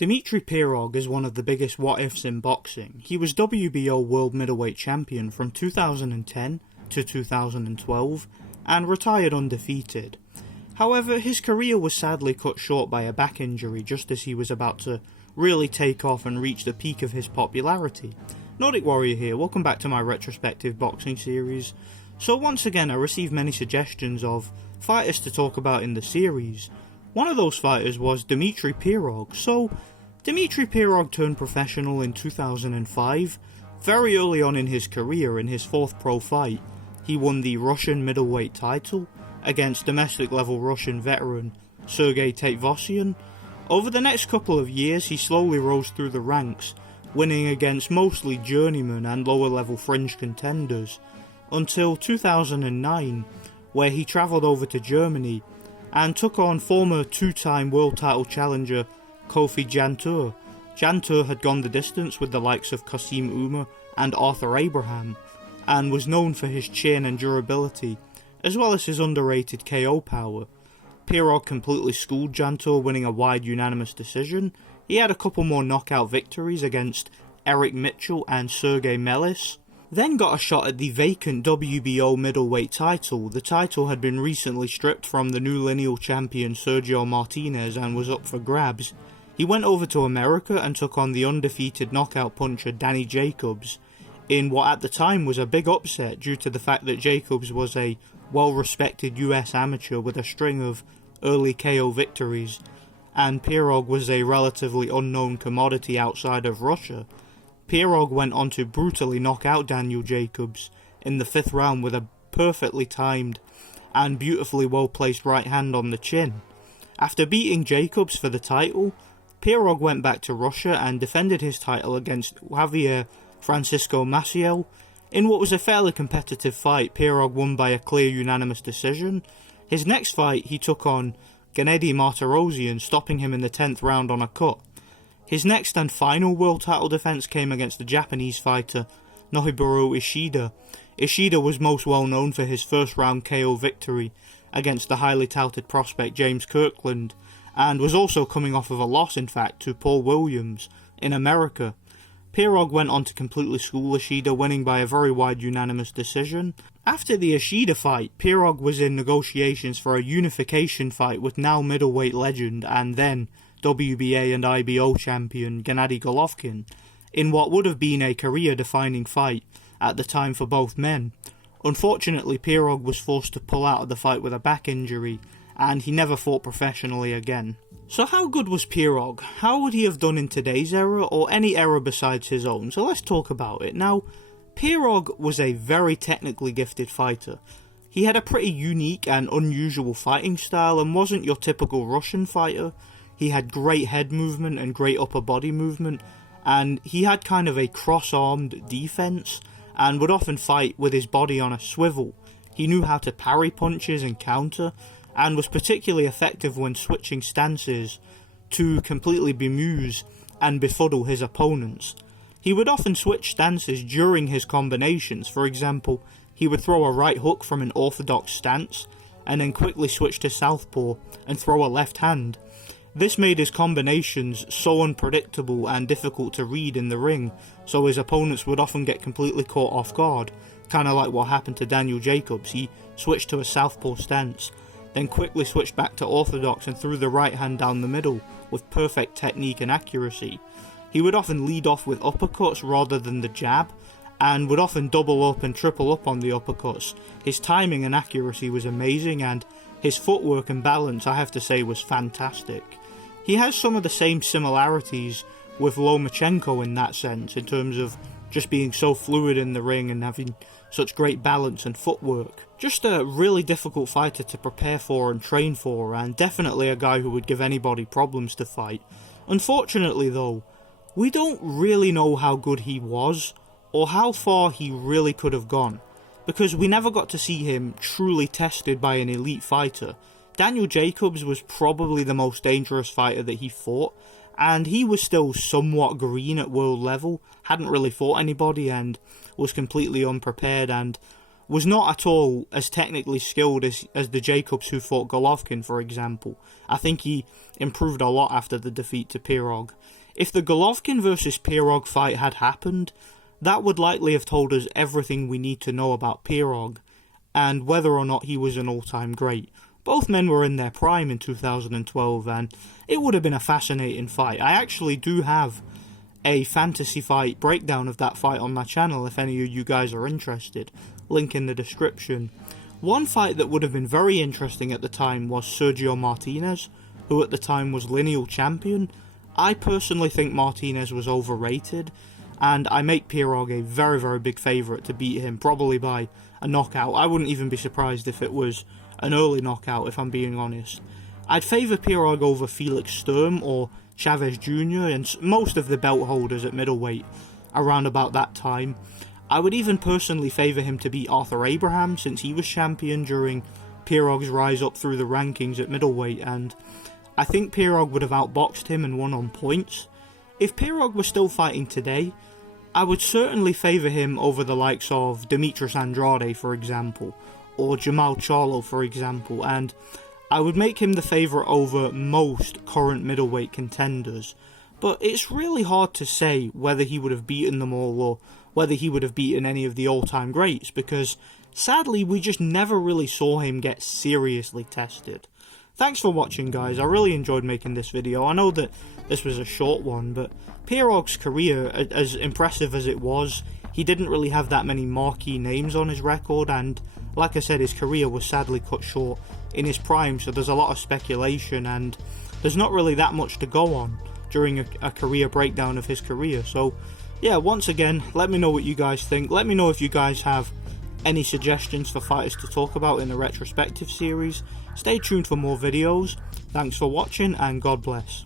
Dmitry Pirog is one of the biggest what-ifs in boxing. He was WBO World Middleweight Champion from 2010 to 2012 and retired undefeated. However, his career was sadly cut short by a back injury just as he was about to really take off and reach the peak of his popularity. Nordic Warrior here, welcome back to my retrospective boxing series. So once again I received many suggestions of fighters to talk about in the series. One of those fighters was Dmitry Pirog. So Dmitry Pirog turned professional in 2005. Very early on in his career, in his fourth pro fight, he won the Russian middleweight title against domestic level Russian veteran Sergei Teitvosian. Over the next couple of years he slowly rose through the ranks, winning against mostly journeymen and lower level fringe contenders, until 2009, where he travelled over to Germany and took on former two-time world title challenger Kofi Jantur. Jantur had gone the distance with the likes of Qasim Umar and Arthur Abraham, and was known for his chin and durability, as well as his underrated KO power. Pirog completely schooled Jantur, winning a wide unanimous decision. He had a couple more knockout victories against Eric Mitchell and Sergey Melis. Then got a shot at the vacant WBO middleweight title. The title had been recently stripped from the new lineal champion Sergio Martinez and was up for grabs. He went over to America and took on the undefeated knockout puncher Danny Jacobs, in what at the time was a big upset due to the fact that Jacobs was a well-respected US amateur with a string of early KO victories, and Pirog was a relatively unknown commodity outside of Russia. Pirog went on to brutally knock out Daniel Jacobs in the 5th round with a perfectly timed and beautifully well-placed right hand on the chin. After beating Jacobs for the title, Pirog went back to Russia and defended his title against Javier Francisco Maciel. In what was a fairly competitive fight, Pirog won by a clear unanimous decision. His next fight, he took on Gennady Martirosyan, stopping him in the 10th round on a cut. His next and final world title defence came against the Japanese fighter Nohiburo Ishida. Ishida was most well known for his first round KO victory against the highly touted prospect James Kirkland, and was also coming off of a loss, in fact, to Paul Williams in America. Pirog went on to completely school Ishida, winning by a very wide unanimous decision. After the Ishida fight, Pirog was in negotiations for a unification fight with now middleweight legend and then WBA and IBO champion Gennady Golovkin, in what would have been a career-defining fight at the time for both men. Unfortunately, Pirog was forced to pull out of the fight with a back injury, and he never fought professionally again. So how good was Pirog? How would he have done in today's era, or any era besides his own? So let's talk about it. Now, Pirog was a very technically gifted fighter. He had a pretty unique and unusual fighting style and wasn't your typical Russian fighter. He had great head movement and great upper body movement, and he had kind of a cross-armed defense and would often fight with his body on a swivel. He knew how to parry punches and counter, and was particularly effective when switching stances to completely bemuse and befuddle his opponents. He would often switch stances during his combinations. For example, he would throw a right hook from an orthodox stance and then quickly switch to southpaw and throw a left hand. This made his combinations so unpredictable and difficult to read in the ring, so his opponents would often get completely caught off guard, kind of like what happened to Daniel Jacobs. He switched to a southpaw stance, then quickly switched back to orthodox and threw the right hand down the middle with perfect technique and accuracy. He would often lead off with uppercuts rather than the jab, and would often double up and triple up on the uppercuts. His timing and accuracy was amazing, and his footwork and balance, I have to say, was fantastic. He has some of the same similarities with Lomachenko in that sense, in terms of just being so fluid in the ring and having such great balance and footwork. Just a really difficult fighter to prepare for and train for, and definitely a guy who would give anybody problems to fight. Unfortunately though, we don't really know how good he was, or how far he really could have gone, because we never got to see him truly tested by an elite fighter. Daniel Jacobs was probably the most dangerous fighter that he fought, and he was still somewhat green at world level, hadn't really fought anybody and was completely unprepared, and was not at all as technically skilled as the Jacobs who fought Golovkin, for example. I think he improved a lot after the defeat to Pirog. If the Golovkin versus Pirog fight had happened, that would likely have told us everything we need to know about Pirog, and whether or not he was an all-time great. Both men were in their prime in 2012, and it would have been a fascinating fight. I actually do have a fantasy fight breakdown of that fight on my channel if any of you guys are interested. Link in the description. One fight that would have been very interesting at the time was Sergio Martinez, who at the time was lineal champion. I personally think Martinez was overrated, and I make Pirog a very, very big favourite to beat him, probably by a knockout. I wouldn't even be surprised if it was an early knockout, if I'm being honest. I'd favour Pirog over Felix Sturm or Chavez Jr. and most of the belt holders at middleweight around about that time. I would even personally favour him to beat Arthur Abraham, since he was champion during Pirog's rise up through the rankings at middleweight, and I think Pirog would have outboxed him and won on points. If Pirog was still fighting today, I would certainly favour him over the likes of Demetrius Andrade, for example, or Jamal Charlo, for example, and I would make him the favourite over most current middleweight contenders. But it's really hard to say whether he would have beaten them all or whether he would have beaten any of the all-time greats, because sadly we just never really saw him get seriously tested. Thanks for watching, guys. I really enjoyed making this video. I know that this was a short one, but Pirog's career, as impressive as it was, he didn't really have that many marquee names on his record, and like I said, his career was sadly cut short in his prime, so there's a lot of speculation and there's not really that much to go on during a career breakdown of his career. So yeah, once again, let me know what you guys think. Let me know if you guys have any suggestions for fighters to talk about in the retrospective series. Stay tuned for more videos. Thanks for watching, and God bless.